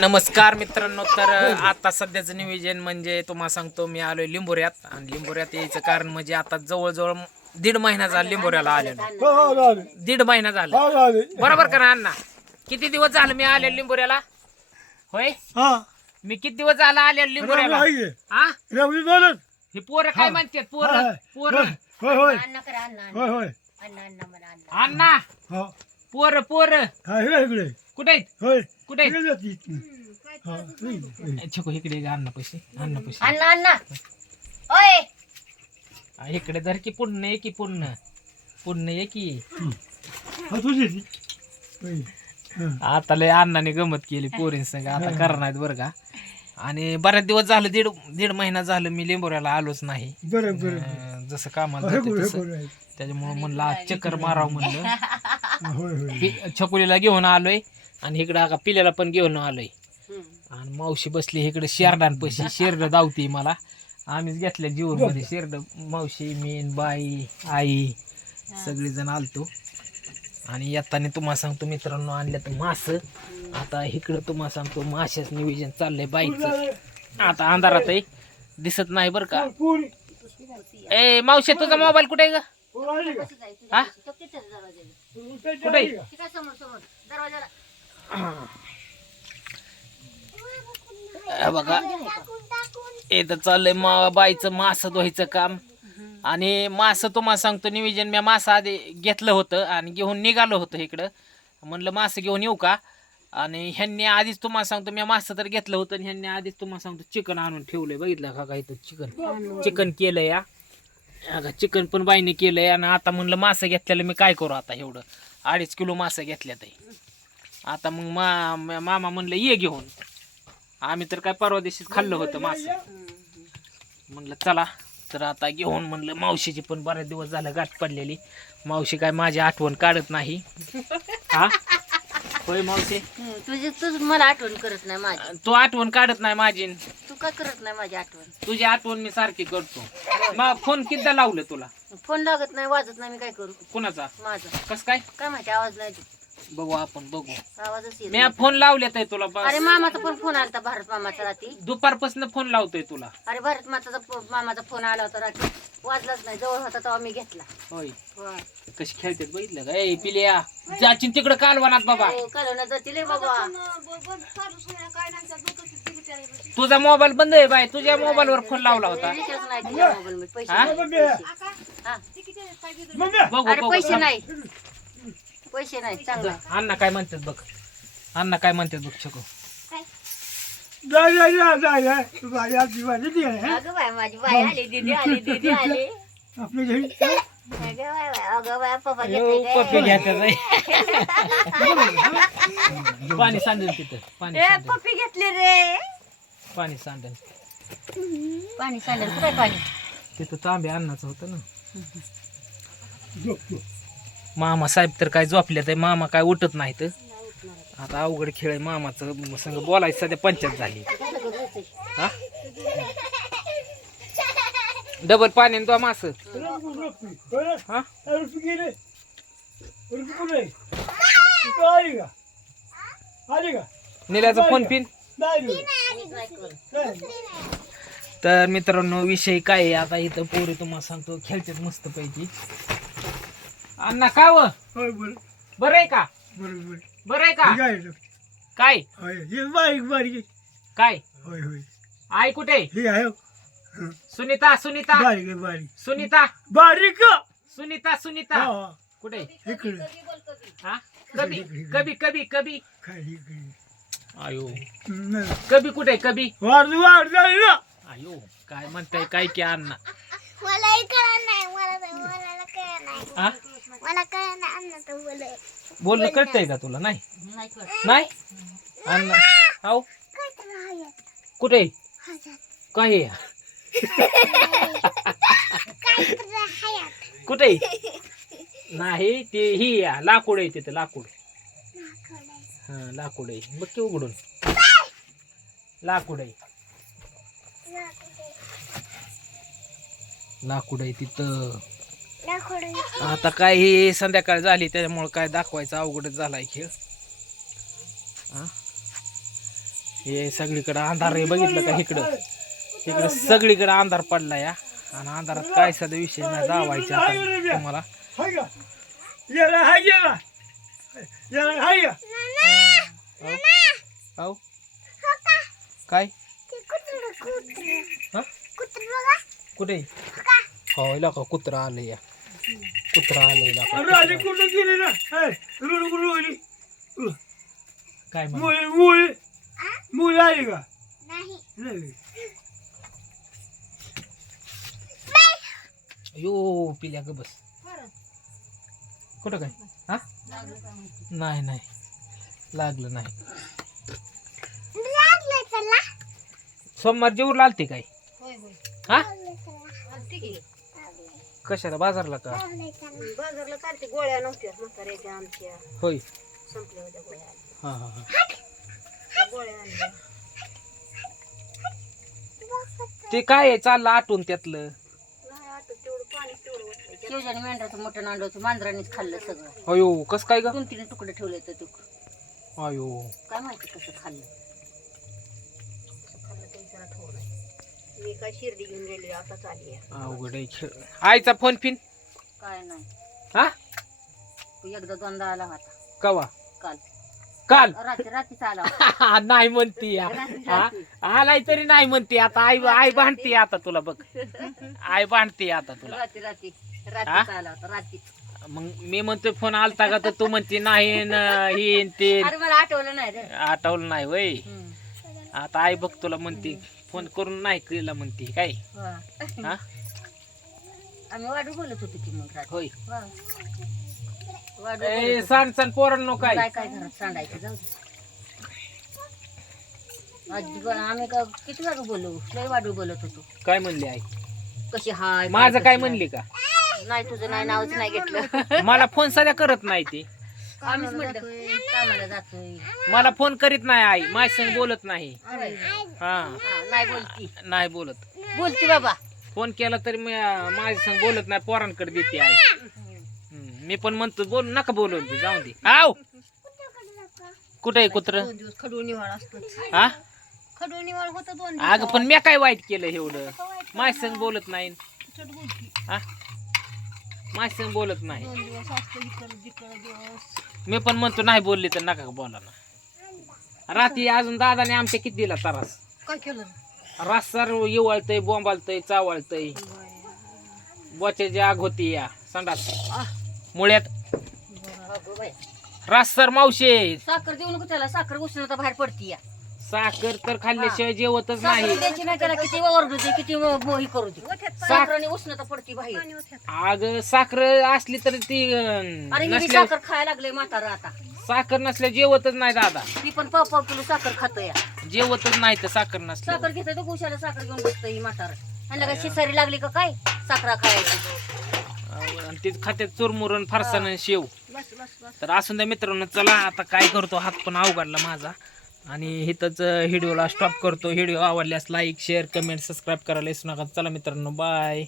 नमस्कार मित्रांनो तर आता सध्याचं नियोजन म्हणजे तुम्हाला सांगतो मी आलोय लिंबोऱ्यात. आणि लिंबोऱ्यात यायचं कारण म्हणजे आता जवळजवळ दीड महिना झाला लिंबोऱ्याला आलेलो. हो, हो. दीड महिना झाला. हो. बरोबर का ना अण्णा? किती दिवस झालं मी आले लिंबोऱ्याला? होय? हा. मी किती दिवस झाला आले लिंबोऱ्याला. हा. हे पोरं काय म्हणतात हा, पोरं? हा. पोरं. होय होय. अण्णा करा अण्णा होय होय. अण्णा अण्णा हा पोरं पोरं हा इकडे इकडे कुठे आहेत होय कुठे आहेत? इकडे जाती इथनं. हा, इकडे, इकडे. छको इकडे ये ग अण्णा पैसे अण्णा पैसे अण्णा अण्णा ओय हा, इकडे धर की पुण्य ये की पुण्य पुण्य ये की हा, तुझी ती. होय. हा. आता लय अण्णाने गमत केली पोरीं संग आता करणार बरं का आणि बऱ्याच दिवस झालं दीड दीड महिना झालं मी लिंबोऱ्याला आलोच नाही बरं बरं अं, जसं कामाला हे जाते हे तसं आहे? त्याच्यामुळे म्हणलं आज चक्कर मारावं म्हणलं. हा, होय होय. पि- छकुलीला घेऊन आलोय आणि इकडं आता पिल्याला पण घेऊन आलोय. आणि मावशी बसली इकडे शेरडांपाशी शेरड दावती मला. आम्हीच घेतल्या जीवनमध्ये शेरड. मावशी मीन बाई आई सगळेजण आलतो. आणि येताना तुम्हाला सांगतो मित्रांनो आणलं तर मास. आता इकडं तुम्हाला सांगतो माशाच नियोजन चाललंय बाईकचं आता अंधारात आहे. दिसत नाही बरं का? ए मावशी तुझा मोबाईल कुठे आहे ग? कोण आली का? हा? तो तिथेच दरवाजाला. उचलते कुठे? आली का? ती काय समोर समोर? दरवाजाला. हे बघा. इथं चाललंय मा बाईचं मास धुवायचं काम. आणि मास तुम्हाला सांगतो नियोजन मी मास आधी घेतलं होतं आणि घेऊन निघालो होतं इकडं. म्हणलं मास घेऊन येऊ का? आणि ह्यांनी आधीच तुम्हाला सांगतो मी मास तर घेतलं होतं आणि ह्यांनी आधीच तुम्हाला सांगतो चिकन आणून ठेवलंय. बघितलं का काय चिकन? चिकन केलंय या अगं चिकन पण बाईने केलंय आणि आता म्हणलं मासं घेतलेलं मी काय करू आता एवढं? अडीच किलो मासं घेतल्यात आहे आता मग मा मा- मामा म्हणलं ये घेऊन. आम्ही तर काय परवा दिवशीच खाल्लं होतं मासं. म्हणलं चला. तर आता घेऊन म्हणलं मावशीची पण बरेच दिवस झालं गाठ पडलेली. मावशी काय माझी आठवण काढत नाही. हा? होय मावशी. हम्म, तुझी तूच मला आठवण करत नाही माझी. तू आठवण काढत नाही माझी तू का करत नाही माझी आठवण? तुझी आठवण मी सारखी करतो. मग फोन कितीदा लावलं तुला? फोन लागत नाही वाजत नाही मी काय करू? कुणाचा? माझा. कस काय? काय माहिती आवाज नाही येत. बघू आपण बघू. आवाजच येत मी नाही. फोन लावलेत आहे तुला बस. अरे मामाचा पण फोन आला होता भारत मामाचा रात्री. दुपारपासून फोन लावतोय तुला. अरे भारत माताचा फो- मामाचा फोन आला होता रात्री. वाजलाच नाही जवळ होता तेव्हा मी घेतला. होय. होय. कशी खेळतात बघितलं का? ए पिल्या जाचीन तिकडं कालवानात बाबा. हो, कालवणात जातील बाबा. तुझा मोबाईल बंद आहे बाय तुझ्या मोबाईल वर फोन लावला होता. रिचार्ज नाही तुझ्या मोबाईल मध्ये पैसे हा? नाही, पैसे. हा. मम्मी, बघू अरे बघू. पैसे थांब. नाही. पैसे नाही चांगला अण्णा काय म्हणतात बघ. अण्णा काय म्हणतात बघ छको जा, जा, जा, जा, जा. बाई, आपली बाई किती आहे, हा? अगं बाय माझी बाय आली दीदी आली दीदी आली. आपल्या घरी. अगं बाय बाय अगं बाय पप्पा यो, घेतले पप्पी काय? घ्यायचं नाही. पाणी सांडेल तिथं पाणी ए सांडेल पप्पी घेतली रे. पाणी सांडेल पाणी सांडेल कुठे पाणी? तिथं तांबे अन्नाचं होतं ना. झोप, झोप. मामा साहेब तर काय झोपले तर मामा काय उठत नाहीत. आता अवघड खेळ आहे मामाचं. संग बोलायचं सध्या पंचायत झाली. हा? डबल पाण्याने तो मास. रुपये, हा फोन पिन. तर मित्रांनो विषय काय आहे? आता इथं पोरी तुम्हाला सांगतो खेळतेच मस्त पैकी अण्णा का व? होय, बरं. बरं आहे का? बरं, बरं. बरं आहे का? हे काय? होय, हे बारीक. काय? होय होय. आई कुठे हे आहे हं. सुनीता सुनीता. बारीक आहे बारीक. सुनीता. बारीक? सुनीता हा, सुनीता. हा. कुठे इकडे. हा? कभी कभी कभी कभी. काय इकडे? आयो. नाही. कभी कुठे कभी. वाढ वाढ झाली ना. आयो काय म्हणताय काय की अण्णा? नाही मला तर मला हा मला बोलय बोलणं कळतंय का तुला? नाही. नाही अण्णा नाही? कुठे काय कुठे? नाही ते ही आहे, लाकूड आहे तिथे लाकूड. हा लाकूड आहे. बघ की उघडून. लाकूड आहे. लाकूड आहे. तिथं. लाकूड आता काय ही संध्याकाळ झाली त्याच्यामुळे काय दाखवायचं अवघडच झालाय खेळ. हा? हे सगळीकडे अंधार आहे बघितलं का इकडं? इकडं सगळीकडे अंधार पडला या आणि अंधारात काय साधा विषय नाही दावायचे आता तुम्हाला. हो? काय? हा? कुठे? हो इला का कुत्रा आलं या. कुत्रा आलं राजे कुठं गेली ना? रुड काय म्हणा? मुली मुली आली का? नाही. नाही. यो पिल्या ग बस. कुठं काय? हा? नाही नाही. लागलं नाही. लागलं चला. सोमवार जेवू लालते काय? होय होय. हा? लागलं चला. चालते की कशाला? बाजारला का? बाजारला चालते गोळ्या नव्हत्या म्हाताऱ्याच्या आमच्या. होय. संपल्या होत्या गोळ्या. हा हा हा. त्या गोळ्या आणल्या. ते काय आहे? चाललं आटून त्यातलं. नाही आता तेवढं पाणी तेवढं वाटलं शिवजाने मेंढराचं मटण आणलं होतं मांजरानेच खाल्लं सगळं. अयो कस काय ग? दोन तीन तुकडे ठेवले तर तू. अयो. काय माहिती कसं खाल्लं. मी काय शिर्डी घेऊन गेले आता चालली आहे. अवघड आहे खेळ. आईचा फोन पिन. काय नाही. हा? तू एकदा दोनदा आला होता. कवा? काल. काल? रात्री रात्रीच आला होता. नाही म्हणती या. हा? आलाय तरी नाही म्हणते आता. आई आई भांडते आता तुला बघ. आई भांडते आता तुला. रात्री रात्री. रात्रीच आला होता रात्री. मग मी म्हणतोय फोन आलता का? तर तू म्हणते नाही न हे न ते अरे मला आठवलं नाही रे. आठवलं नाही वय. हम्म. आता आई बघ तुला म्हणते फोन करून नाही केला म्हणते काय? हा. आम्ही वाढू बोलत होतो की मग रात्री. होय. हा. वाढू ए बोलत सांड सांड पोरांनो. काय काय काय घरात सांडायचं जाऊ दे. आजी पण आम्ही का किती वाढू बोलू? लय वाढू बोलत होतो. काय म्हणली आई? कशी हाय माझं काय. म्हणली का? नाही तुझं नाही नावच नाही घेतलं. मला फोन सध्या करत नाही ती. आम्हीच म्हणलं. कामाला जातोय. मला फोन करीत नाही आई माझ्या संग बोलत नाही. हा. हा, नाही बोलती. नाही बोलत. बोलती बाबा. फोन केला तरी मी अं, माझ्या संग बोलत नाही पोरांकडे देते आई. हम्म, मी पण म्हणतो बोल नका बोलून दे जाऊ दे. आव कुठे आहे कुत्र? दोन दिवस खडू निवाळ असतो हा? खडू निवाळ होतं दोन अगं पण मी काय वाईट केलं एवढं? माझ्या संग बोलत नाही. हा? माझ्या बोलत नाही. दोन दिवस असतो इकडं जिकडं दिवस. मी पण म्हणतो नाही बोलली तर नका बोला ना रात्री अजून दादाने आमच्या किती दिला त्रास काय केलं? रास्तार येवळतय बोंबालतय चावळतय. बोच्याची आग होती या संडास मुळ्यात. रास्तार मावशे. साखर देऊ नको त्याला साखर उष्णता बाहेर पडती या. साखर तर खाल्ल्याशिवाय जेवतच नाही. द्यायची नाही त्याला किती ओरडू दे किती मोही करू दे. साखराने उष्णता पडती बाहेर. अग साखर असली तर ती अरे नसल्या साखर खायला लागले म्हातारा आता. साखर नसल्या जेवतच नाही दादा. ती पण पाव पाव किलो साखर खातो या जेवतच नाही तर साखर नसल्या. साखर घेतोय तो गुशाला साखर घेऊन बसतो ही म्हातारा. आणि काय शिसारी लागली का काय? साखरा खायची. आणि ते खात्यात चुरमुरण फरसाण आणि शेव. बस बस बस. तर असून द्या मित्रांनो चला आता काय करतो हात पण अवघडला माझा. आणि इथंच व्हिडिओला स्टॉप करतो. व्हिडिओ आवडल्यास लाईक शेअर कमेंट सबस्क्राईब करायला विसरू नका. चला मित्रांनो बाय